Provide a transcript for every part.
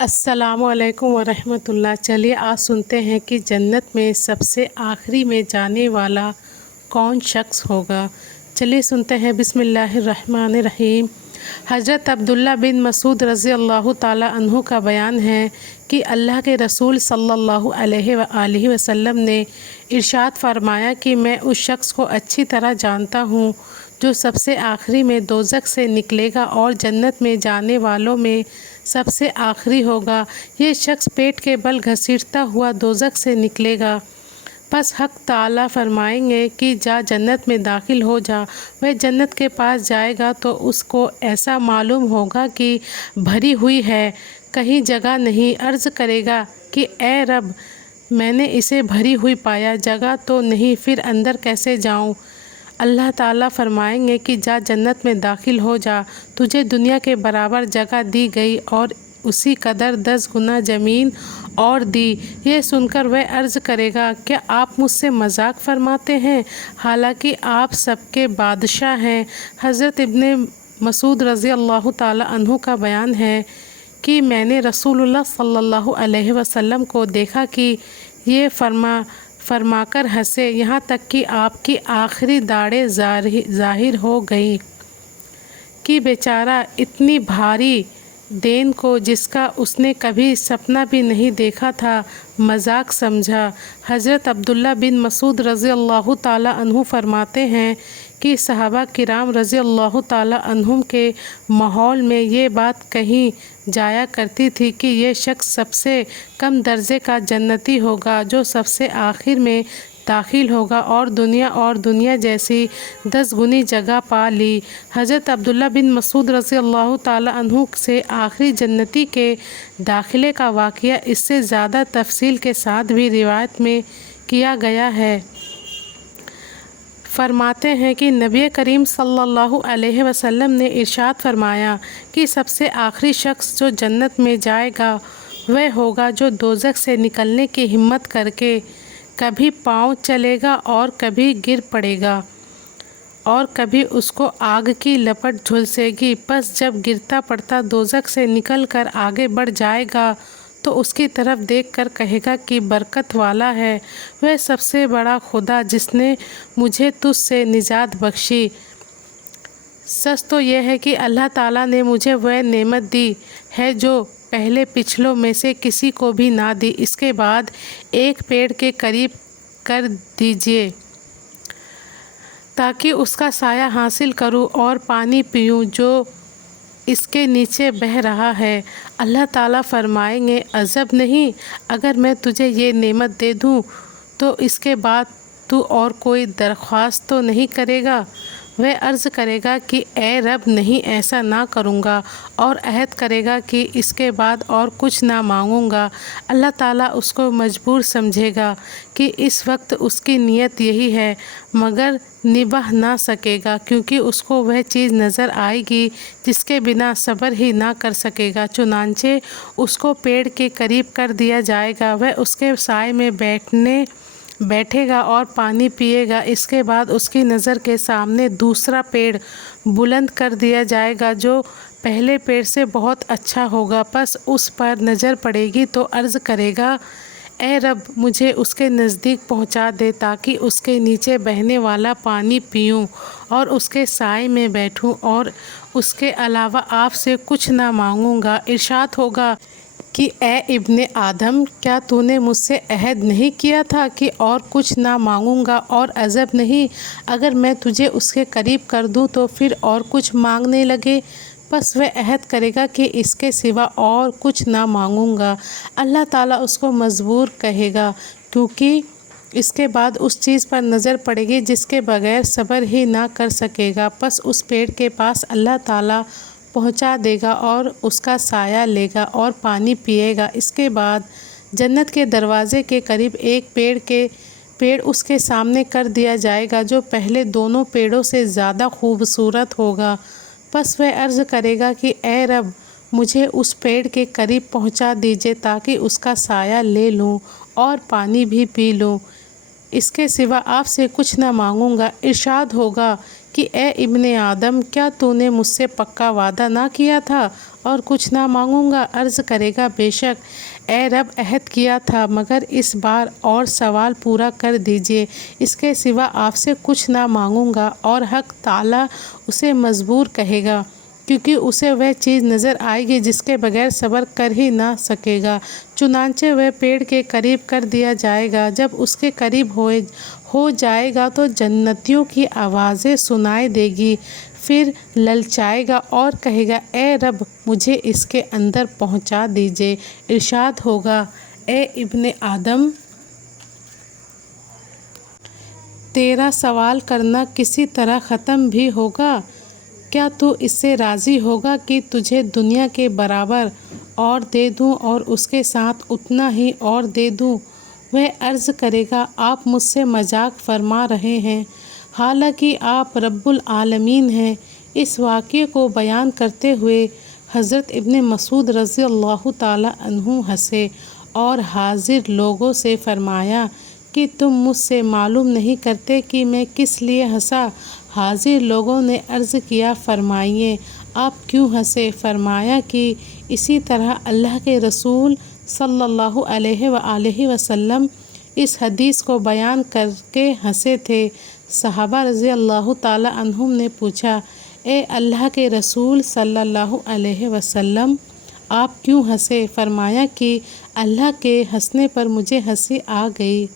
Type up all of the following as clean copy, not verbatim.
السلام علیکم ورحمۃ اللہ۔ چلیے آج سنتے ہیں کہ جنت میں سب سے آخری میں جانے والا کون شخص ہوگا۔ چلیے سنتے ہیں، بسم اللہ الرحمن الرحیم۔ حضرت عبداللہ بن مسعود رضی اللہ تعالیٰ عنہ کا بیان ہے کہ اللہ کے رسول صلی اللہ علیہ وآلہ وسلم نے ارشاد فرمایا کہ میں اس شخص کو اچھی طرح جانتا ہوں جو سب سے آخری میں دوزخ سے نکلے گا اور جنت میں جانے والوں میں سب سے آخری ہوگا۔ یہ شخص پیٹ کے بل گھسیٹتا ہوا دوزخ سے نکلے گا۔ پس حق تعالیٰ فرمائیں گے کہ جا جنت میں داخل ہو جا۔ وہ جنت کے پاس جائے گا تو اس کو ایسا معلوم ہوگا کہ بھری ہوئی ہے، کہیں جگہ نہیں۔ عرض کرے گا کہ اے رب، میں نے اسے بھری ہوئی پایا، جگہ تو نہیں، پھر اندر کیسے جاؤں؟ اللہ تعالیٰ فرمائیں گے کہ جا جنت میں داخل ہو جا، تجھے دنیا کے برابر جگہ دی گئی اور اسی قدر 10 گنا زمین اور دی۔ یہ سن کر وہ عرض کرے گا، کیا آپ مجھ سے مذاق فرماتے ہیں، حالانکہ آپ سب کے بادشاہ ہیں۔ حضرت ابن مسعود رضی اللہ تعالیٰ عنہ کا بیان ہے کہ میں نے رسول اللہ صلی اللہ علیہ وسلم کو دیکھا کہ یہ فرما کر ہنسے، یہاں تک کہ آپ کی آخری داڑھیں ظاہر ہو گئیں کہ بیچارہ اتنی بھاری دین کو، جس کا اس نے کبھی سپنا بھی نہیں دیکھا تھا، مذاق سمجھا۔ حضرت عبداللہ بن مسعود رضی اللہ تعالیٰ عنہ فرماتے ہیں کہ صحابہ کرام رضی اللہ تعالیٰ عنہم کے ماحول میں یہ بات کہی جایا کرتی تھی کہ یہ شخص سب سے کم درجے کا جنتی ہوگا جو سب سے آخر میں داخل ہوگا اور دنیا جیسی 10 گنی جگہ پا لی۔ حضرت عبداللہ بن مسعود رضی اللہ تعالیٰ عنہ سے آخری جنتی کے داخلے کا واقعہ اس سے زیادہ تفصیل کے ساتھ بھی روایت میں کیا گیا ہے۔ فرماتے ہیں کہ نبی کریم صلی اللہ علیہ وسلم نے ارشاد فرمایا کہ سب سے آخری شخص جو جنت میں جائے گا وہ ہوگا جو دوزخ سے نکلنے کی ہمت کر کے کبھی پاؤں چلے گا اور کبھی گر پڑے گا اور کبھی اس کو آگ کی لپٹ جھلسے گی۔ پس جب گرتا پڑتا دوزخ سے نکل کر آگے بڑھ جائے گا تو اس کی طرف دیکھ کر کہے گا کہ برکت والا ہے وہ سب سے بڑا خدا جس نے مجھے تجھ سے نجات بخشی۔ سچ تو یہ ہے کہ اللہ تعالیٰ نے مجھے وہ نعمت دی ہے جو پہلے پچھلوں میں سے کسی کو بھی نہ دی۔ اس کے بعد ایک پیڑ کے قریب کر دیجئے تاکہ اس کا سایہ حاصل کروں اور پانی پیوں جو اس کے نیچے بہہ رہا ہے۔ اللہ تعالیٰ فرمائیں گے، عجب نہیں، اگر میں تجھے یہ نعمت دے دوں تو اس کے بعد تو اور کوئی درخواست تو نہیں کرے گا؟ وہ عرض کرے گا کہ اے رب، نہیں، ایسا نہ کروں گا، اور عہد کرے گا کہ اس کے بعد اور کچھ نہ مانگوں گا۔ اللہ تعالیٰ اس کو مجبور سمجھے گا کہ اس وقت اس کی نیت یہی ہے، مگر نبھا نہ سکے گا کیونکہ اس کو وہ چیز نظر آئے گی جس کے بنا صبر ہی نہ کر سکے گا۔ چنانچہ اس کو پیڑ کے قریب کر دیا جائے گا، وہ اس کے سائے میں بیٹھے گا اور پانی پیے گا۔ اس کے بعد اس کی نظر کے سامنے دوسرا پیڑ بلند کر دیا جائے گا جو پہلے پیڑ سے بہت اچھا ہوگا۔ پس اس پر نظر پڑے گی تو عرض کرے گا، اے رب، مجھے اس کے نزدیک پہنچا دے تاکہ اس کے نیچے بہنے والا پانی پیوں اور اس کے سائے میں بیٹھوں اور اس کے علاوہ آپ سے کچھ نہ مانگوں گا۔ ارشاد ہوگا کہ اے ابن آدم، کیا تو نے مجھ سے عہد نہیں کیا تھا کہ اور کچھ نہ مانگوں گا؟ اور عجب نہیں، اگر میں تجھے اس کے قریب کر دوں تو پھر اور کچھ مانگنے لگے۔ پس وہ عہد کرے گا کہ اس کے سوا اور کچھ نہ مانگوں گا۔ اللہ تعالیٰ اس کو مجبور کہے گا کیونکہ اس کے بعد اس چیز پر نظر پڑے گی جس کے بغیر صبر ہی نہ کر سکے گا۔ پس اس پیڑ کے پاس اللہ تعالیٰ پہنچا دے گا اور اس کا سایہ لے گا اور پانی پیے گا۔ اس کے بعد جنت کے دروازے کے قریب ایک پیڑ اس کے سامنے کر دیا جائے گا جو پہلے دونوں پیڑوں سے زیادہ خوبصورت ہوگا۔ پس وہ عرض کرے گا کہ اے رب، مجھے اس پیڑ کے قریب پہنچا دیجئے تاکہ اس کا سایہ لے لوں اور پانی بھی پی لوں، اس کے سوا آپ سے کچھ نہ مانگوں گا۔ ارشاد ہوگا کہ اے ابن آدم، کیا تو نے مجھ سے پکا وعدہ نہ کیا تھا اور کچھ نہ مانگوں گا؟ عرض کرے گا بے شک اے رب، عہد کیا تھا، مگر اس بار اور سوال پورا کر دیجیے، اس کے سوا آپ سے کچھ نہ مانگوں گا۔ اور حق تعالیٰ اسے مجبور کہے گا، کیونکہ اسے وہ چیز نظر آئے گی جس کے بغیر صبر کر ہی نہ سکے گا۔ چنانچہ وہ پیڑ کے قریب کر دیا جائے گا۔ جب اس کے قریب ہو جائے گا تو جنتیوں کی آوازیں سنائی دے گی، پھر للچائے گا اور کہے گا اے رب، مجھے اس کے اندر پہنچا دیجیے۔ ارشاد ہوگا اے ابن آدم، تیرا سوال کرنا کسی طرح ختم بھی ہوگا، کیا تو اس سے راضی ہوگا کہ تجھے دنیا کے برابر اور دے دوں اور اس کے ساتھ اتنا ہی اور دے دوں؟ وہ عرض کرے گا آپ مجھ سے مذاق فرما رہے ہیں، حالانکہ آپ رب العالمین ہیں۔ اس واقعے کو بیان کرتے ہوئے حضرت ابن مسعود رضی اللہ تعالیٰ عنہ ہنسے اور حاضر لوگوں سے فرمایا کہ تم مجھ سے معلوم نہیں کرتے کہ میں کس لیے ہنسا؟ حاضر لوگوں نے عرض کیا فرمائیے آپ کیوں ہنسے؟ فرمایا کہ اسی طرح اللہ کے رسول صلی اللہ علیہ وآلہ وسلم اس حدیث کو بیان کر کے ہنسے تھے۔ صحابہ رضی اللہ تعالیٰ عنہم نے پوچھا اے اللہ کے رسول صلی اللہ علیہ وسلم، آپ کیوں ہنسے؟ فرمایا کہ اللہ کے ہنسنے پر مجھے ہنسی آ گئی۔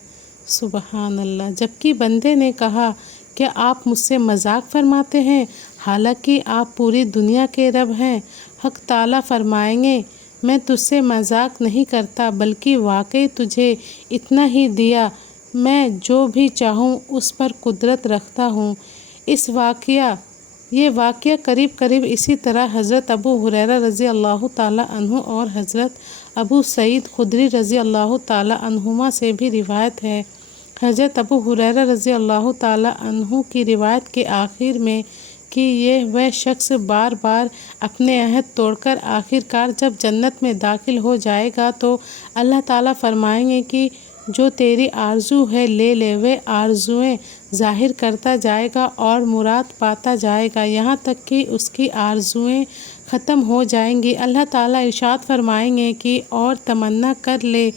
سبحان اللہ۔ جبکہ بندے نے کہا کیا آپ مجھ سے مذاق فرماتے ہیں حالانکہ آپ پوری دنیا کے رب ہیں؟ حق تعالیٰ فرمائیں گے میں تجھ سے مذاق نہیں کرتا بلکہ واقعی تجھے اتنا ہی دیا، میں جو بھی چاہوں اس پر قدرت رکھتا ہوں۔ یہ واقعہ قریب اسی طرح حضرت ابو ہریرہ رضی اللہ تعالیٰ عنہ اور حضرت ابو سعید خدری رضی اللہ تعالیٰ عنہما سے بھی روایت ہے۔ حضرت ابو ہریرہ رضی اللہ تعالیٰ عنہ کی روایت کے آخر میں کہ یہ وہ شخص بار بار اپنے عہد توڑ کر آخرکار جب جنت میں داخل ہو جائے گا تو اللہ تعالیٰ فرمائیں گے کہ جو تیری آرزو ہے لے لے۔ وہ آرزوئیں ظاہر کرتا جائے گا اور مراد پاتا جائے گا یہاں تک کہ اس کی آرزوئیں ختم ہو جائیں گی۔ اللہ تعالیٰ ارشاد فرمائیں گے کہ اور تمنا کر لے،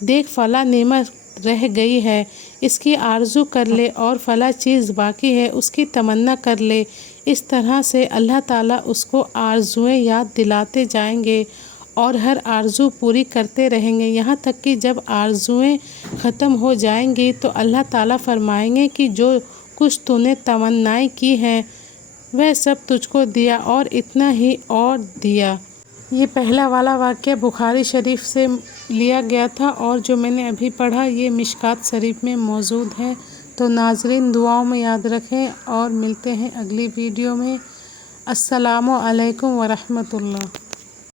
دیکھ فلاں نعمت رہ گئی ہے، اس کی آرزو کر لے، اور فلاں چیز باقی ہے، اس کی تمنا کر لے۔ اس طرح سے اللہ تعالیٰ اس کو آرزوئیں یاد دلاتے جائیں گے اور ہر آرزو پوری کرتے رہیں گے یہاں تک کہ جب آرزوئیں ختم ہو جائیں گی تو اللہ تعالیٰ فرمائیں گے کہ جو کچھ تو نے تمنائیں کی ہیں وہ سب تجھ کو دیا اور اتنا ہی اور دیا۔ یہ پہلا والا واقعہ بخاری شریف سے لیا گیا تھا اور جو میں نے ابھی پڑھا یہ مشکوٰۃ شریف میں موجود ہے۔ تو ناظرین دعاؤں میں یاد رکھیں اور ملتے ہیں اگلی ویڈیو میں۔ السلام علیکم ورحمۃ اللہ۔